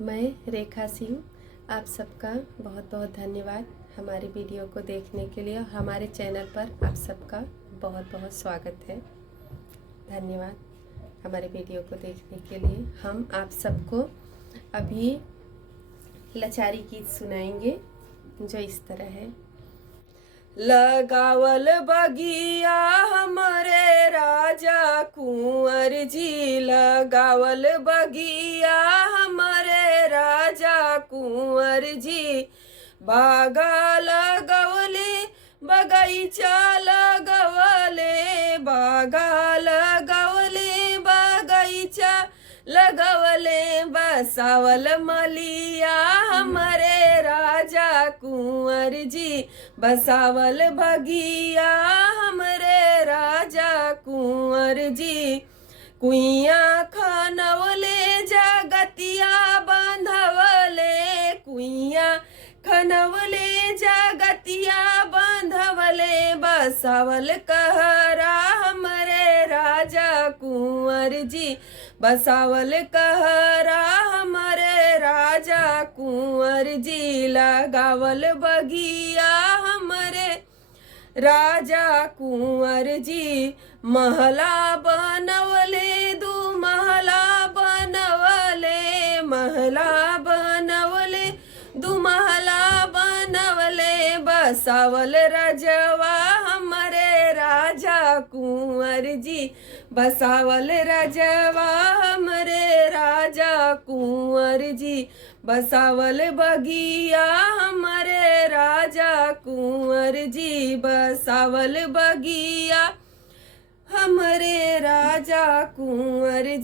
मैं रेखा सिंह। आप सबका बहुत बहुत धन्यवाद हमारी वीडियो को देखने के लिए। हमारे चैनल पर आप सबका बहुत बहुत स्वागत है। धन्यवाद हमारे वीडियो को देखने के लिए। हम आप सबको अभी लाचारी गीत सुनाएंगे जो इस तरह है। लगावल बगिया हमारे राजा कुंवर जी, लगावल बगिया हमारे राजा कुंवर जी। बागा लगवले बगीचा लगवले, बागा लगवले बगीचा लगवले। बसावल मलिया हमारे राजा कुंवर जी, बसावल बगिया हमरे राजा कुंवर जी। कुइया खनवले जगतिया बांधवले, कुइया खनवले जगतिया बांधवले। बसावल कहरा हमरे राजा कुंवर जी, बसावल कहरा हमारे राजा कुंवर जी। लगावल बगिया हमारे राजा कुंवर जी, महला बनवले दू महला बनवले, महला बनवले दू महला बनवले। बसावल रजवा हमारे राजा कुंवर जी, बसावल रजवा हमरे राजा कुंवर जी। बसावल बगिया हमारे राजा कुंवर जी, बसावल बगिया हमरे राजा कुंवर जी।